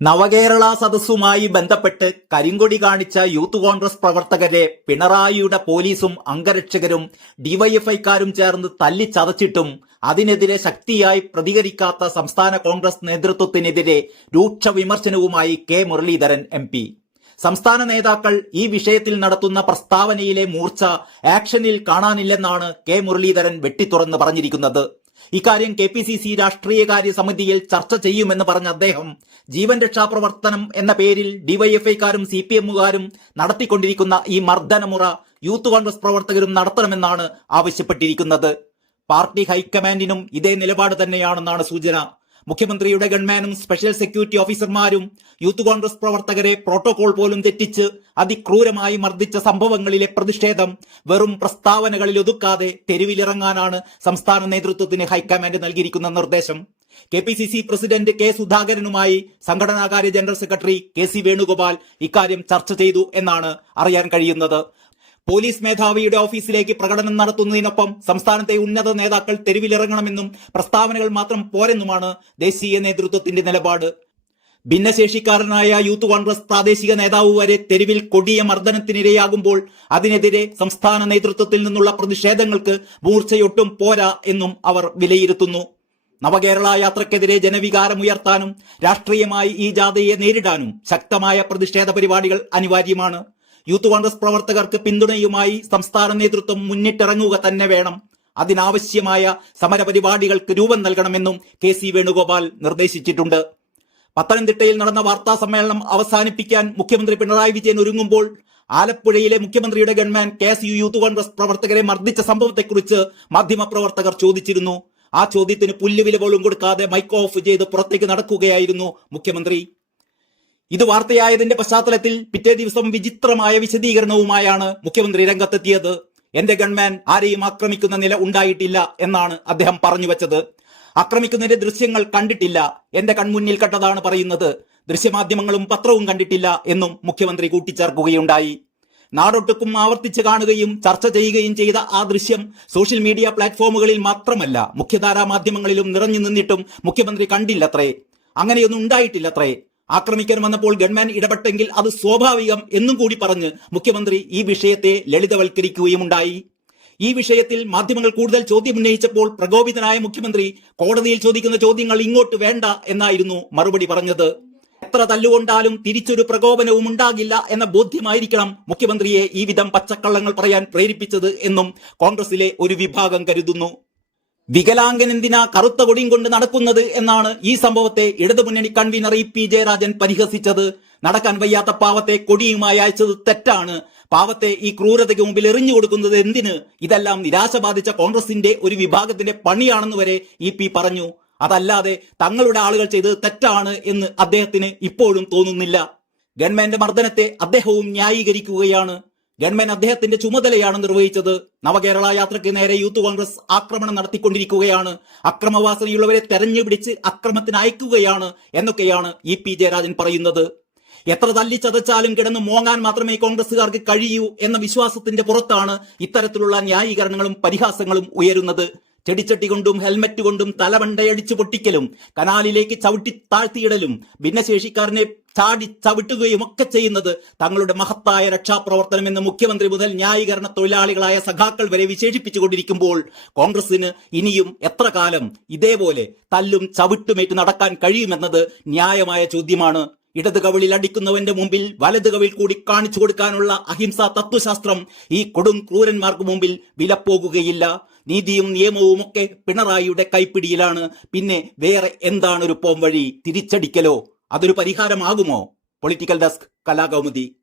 നവകേരള സദസ്സുമായി ബന്ധപ്പെട്ട് കരിങ്കൊടി കാണിച്ച യൂത്ത് കോൺഗ്രസ് പ്രവർത്തകരെ പിണറായിയുടെ പോലീസും അംഗരക്ഷകരും ഡിവൈഎഫ്ഐക്കാരും ചേർന്ന് തല്ലിച്ചതച്ചിട്ടും അതിനെതിരെ ശക്തിയായി പ്രതികരിക്കാത്ത സംസ്ഥാന കോൺഗ്രസ് നേതൃത്വത്തിനെതിരെ രൂക്ഷ വിമർശനവുമായി കെ മുരളീധരൻ MP. സംസ്ഥാന നേതാക്കൾ ഈ വിഷയത്തിൽ നടത്തുന്ന പ്രസ്താവനയിലെ മൂർച്ച ആക്ഷനിൽ കാണാനില്ലെന്നാണ് കെ മുരളീധരൻ വെട്ടിത്തുറന്ന് പറഞ്ഞിരിക്കുന്നത്. ഇക്കാര്യം KPCC രാഷ്ട്രീയകാര്യ സമിതിയിൽ ചർച്ച ചെയ്യുമെന്ന് പറഞ്ഞ അദ്ദേഹം ജീവൻ രക്ഷാപ്രവർത്തനം എന്ന പേരിൽ ഡിവൈഎഫ്ഐക്കാരും CPMകാരും നടത്തിക്കൊണ്ടിരിക്കുന്ന ഈ മർദ്ദനമുറ യൂത്ത് കോൺഗ്രസ് പ്രവർത്തകരും നടത്തണമെന്നാണ് ആവശ്യപ്പെട്ടിരിക്കുന്നത്. പാർട്ടി ഹൈക്കമാൻഡിനും ഇതേ നിലപാട് തന്നെയാണെന്നാണ് സൂചന. മുഖ്യമന്ത്രിയുടെ ഗൺമാനും സ്പെഷ്യൽ സെക്യൂരിറ്റി ഓഫീസർമാരും യൂത്ത് കോൺഗ്രസ് പ്രവർത്തകരെ പ്രോട്ടോകോൾ പോലും തെറ്റിച്ച് അതിക്രൂരമായി മർദ്ദിച്ച സംഭവങ്ങളിലെ പ്രതിഷേധം വെറും പ്രസ്താവനകളിൽ ഒതുക്കാതെ തെരുവിലിറങ്ങാനാണ് സംസ്ഥാന നേതൃത്വത്തിന് ഹൈക്കമാൻഡ് നൽകിയിരിക്കുന്ന നിർദ്ദേശം. KPCC president K. സുധാകരനുമായി സംഘടനാകാര്യ ജനറൽ സെക്രട്ടറി KC വേണുഗോപാൽ ഇക്കാര്യം ചർച്ച ചെയ്തു എന്നാണ് അറിയാൻ കഴിയുന്നത്. പോലീസ് മേധാവിയുടെ ഓഫീസിലേക്ക് പ്രകടനം നടത്തുന്നതിനൊപ്പം സംസ്ഥാനത്തെ ഉന്നത നേതാക്കൾ തെരുവിലിറങ്ങണമെന്നും പ്രസ്താവനകൾ മാത്രം പോരെന്നുമാണ് ദേശീയ നേതൃത്വത്തിന്റെ നിലപാട്. ഭിന്നശേഷിക്കാരനായ യൂത്ത് കോൺഗ്രസ് പ്രാദേശിക നേതാവ് വരെ തെരുവിൽ കൊടിയ മർദ്ദനത്തിനിരയാകുമ്പോൾ അതിനെതിരെ സംസ്ഥാന നേതൃത്വത്തിൽ നിന്നുള്ള പ്രതിഷേധങ്ങൾക്ക് മൂർച്ചയൊട്ടും പോരാ എന്നും അവർ വിലയിരുത്തുന്നു. നവകേരള യാത്രക്കെതിരെ ജനവികാരമുയർത്താനും രാഷ്ട്രീയമായി ഈ ജാഥയെ നേരിടാനും ശക്തമായ പ്രതിഷേധ പരിപാടികൾ അനിവാര്യമാണ്. യൂത്ത് കോൺഗ്രസ് പ്രവർത്തകർക്ക് പിന്തുണയുമായി സംസ്ഥാന നേതൃത്വം മുന്നിട്ടിറങ്ങുക തന്നെ വേണം. അതിനാവശ്യമായ സമരപരിപാടികൾക്ക് രൂപം നൽകണമെന്നും KC വേണുഗോപാൽ നിർദ്ദേശിച്ചിട്ടുണ്ട്. പത്തനംതിട്ടയിൽ നടന്ന വാർത്താ സമ്മേളനം അവസാനിപ്പിക്കാൻ മുഖ്യമന്ത്രി പിണറായി വിജയൻ ഒരുങ്ങുമ്പോൾ ആലപ്പുഴയിലെ മുഖ്യമന്ത്രിയുടെ ഗൺമാൻ KSU യൂത്ത് കോൺഗ്രസ് പ്രവർത്തകരെ മർദ്ദിച്ച സംഭവത്തെക്കുറിച്ച് മാധ്യമപ്രവർത്തകർ ചോദിച്ചിരുന്നു. ആ ചോദ്യത്തിന് പുല്ലുവില പോലും കൊടുക്കാതെ മൈക്ക് ഓഫ് ചെയ്ത് പുറത്തേക്ക് നടക്കുകയായിരുന്നു മുഖ്യമന്ത്രി. ഇത് വാർത്തയായതിന്റെ പശ്ചാത്തലത്തിൽ പിറ്റേ ദിവസം വിചിത്രമായ വിശദീകരണവുമായാണ് മുഖ്യമന്ത്രി രംഗത്തെത്തിയത്. എന്റെ ഗൺമാൻ ആരെയും ആക്രമിക്കുന്ന നില ഉണ്ടായിട്ടില്ല എന്നാണ് അദ്ദേഹം പറഞ്ഞു വച്ചത്. ആക്രമിക്കുന്നതിന്റെ ദൃശ്യങ്ങൾ കണ്ടിട്ടില്ല, എന്റെ കൺമുന്നിൽ കണ്ടതാണ് പറയുന്നത്. ദൃശ്യമാധ്യമങ്ങളും പത്രവും കണ്ടിട്ടില്ല എന്നും മുഖ്യമന്ത്രി കൂട്ടിച്ചേർക്കുകയുണ്ടായി. നാടൊട്ടുക്കും ആവർത്തിച്ച് കാണുകയും ചർച്ച ചെയ്യുകയും ചെയ്ത ആ ദൃശ്യം സോഷ്യൽ മീഡിയ പ്ലാറ്റ്ഫോമുകളിൽ മാത്രമല്ല മുഖ്യധാരാ മാധ്യമങ്ങളിലും നിറഞ്ഞു നിന്നിട്ടും മുഖ്യമന്ത്രി കണ്ടില്ലത്രേ. അങ്ങനെയൊന്നും ഉണ്ടായിട്ടില്ലത്രേ. ആക്രമിക്കാൻ വന്നപ്പോൾ ഗൺമാൻ ഇടപെട്ടെങ്കിൽ അത് സ്വാഭാവികം എന്നും കൂടി പറഞ്ഞ് മുഖ്യമന്ത്രി ഈ വിഷയത്തെ ലളിതവൽക്കരിക്കുകയുമുണ്ടായി. ഈ വിഷയത്തിൽ മാധ്യമങ്ങൾ കൂടുതൽ ചോദ്യമുന്നയിച്ചപ്പോൾ പ്രകോപിതനായ മുഖ്യമന്ത്രി കോടതിയിൽ ചോദിക്കുന്ന ചോദ്യങ്ങൾ ഇങ്ങോട്ട് വേണ്ട എന്നായിരുന്നു മറുപടി പറഞ്ഞത്. എത്ര തല്ലുകൊണ്ടാലും തിരിച്ചൊരു പ്രകോപനവും ഉണ്ടാകില്ല എന്ന ബോധ്യമായിരിക്കണം മുഖ്യമന്ത്രിയെ ഈ വിധം പച്ചക്കള്ളങ്ങൾ പറയാൻ പ്രേരിപ്പിച്ചത് എന്നും കോൺഗ്രസിലെ ഒരു വിഭാഗം കരുതുന്നു. വികലാംഗൻ എന്തിനാ കറുത്ത കൊടിയും കൊണ്ട് നടക്കുന്നത് എന്നാണ് ഈ സംഭവത്തെ ഇടതുമുന്നണി കൺവീനർ EP ജയരാജൻ പരിഹസിച്ചത്. നടക്കാൻ വയ്യാത്ത പാവത്തെ കൊടിയുമായി അയച്ചത് തെറ്റാണ്. പാവത്തെ ഈ ക്രൂരതയ്ക്ക് മുമ്പിൽ എറിഞ്ഞു കൊടുക്കുന്നത് എന്തിന്? ഇതെല്ലാം നിരാശ ബാധിച്ച കോൺഗ്രസിന്റെ ഒരു വിഭാഗത്തിന്റെ പണിയാണെന്ന് വരെ EP പറഞ്ഞു. അതല്ലാതെ തങ്ങളുടെ ആളുകൾ ചെയ്തത് തെറ്റാണ് എന്ന് അദ്ദേഹത്തിന് ഇപ്പോഴും തോന്നുന്നില്ല. ഗവൺമെന്റ് മർദ്ദനത്തെ അദ്ദേഹവും ന്യായീകരിക്കുകയാണ്. ഗവൺമെന്റ് അദ്ദേഹത്തിന്റെ ചുമതലയാണ് നിർവഹിച്ചത്. നവകേരള യാത്രയ്ക്ക് നേരെ യൂത്ത് കോൺഗ്രസ് ആക്രമണം നടത്തിക്കൊണ്ടിരിക്കുകയാണ്. അക്രമവാസനയുള്ളവരെ തെരഞ്ഞുപിടിച്ച് അക്രമത്തിന് അയക്കുകയാണ് എന്നൊക്കെയാണ് EP ജയരാജൻ പറയുന്നത്. എത്ര തല്ലിച്ചതച്ചാലും കിടന്ന് മോങ്ങാൻ മാത്രമേ കോൺഗ്രസുകാർക്ക് കഴിയൂ എന്ന വിശ്വാസത്തിന്റെ പുറത്താണ് ഇത്തരത്തിലുള്ള ന്യായീകരണങ്ങളും പരിഹാസങ്ങളും ഉയരുന്നത്. ചെടിച്ചട്ടി കൊണ്ടും ഹെൽമറ്റ് കൊണ്ടും തലമണ്ടയടിച്ചു പൊട്ടിക്കലും കനാലിലേക്ക് ചവിട്ടി താഴ്ത്തിയിടലും ഭിന്നശേഷിക്കാരനെ ചാടി ചവിട്ടുകയും ഒക്കെ ചെയ്യുന്നത് തങ്ങളുടെ മഹത്തായ രക്ഷാപ്രവർത്തനം എന്ന് മുഖ്യമന്ത്രി മുതൽ ന്യായീകരണ തൊഴിലാളികളായ സഖാക്കൾ വരെ വിശേഷിപ്പിച്ചുകൊണ്ടിരിക്കുമ്പോൾ കോൺഗ്രസിന് ഇനിയും എത്ര കാലം ഇതേപോലെ തല്ലും ചവിട്ടുമേറ്റ് നടക്കാൻ കഴിയുമെന്നത് ന്യായമായ ചോദ്യമാണ്. ഇടത് കവിളിൽ അടിക്കുന്നവന്റെ മുമ്പിൽ വലത് കവിൾ കൂടി കാണിച്ചു കൊടുക്കാനുള്ള അഹിംസാ തത്വശാസ്ത്രം ഈ കൊടും ക്രൂരന്മാർക്ക് മുമ്പിൽ വിലപ്പോകുകയില്ല. നീതിയും നിയമവും ഒക്കെ പിണറായിയുടെ കൈപ്പിടിയിലാണ്. പിന്നെ വേറെ എന്താണ് ഒരു പോംവഴി? തിരിച്ചടിക്കലോ? അതൊരു പരിഹാരമാകുമോ? Political desk, Kalakaumudi.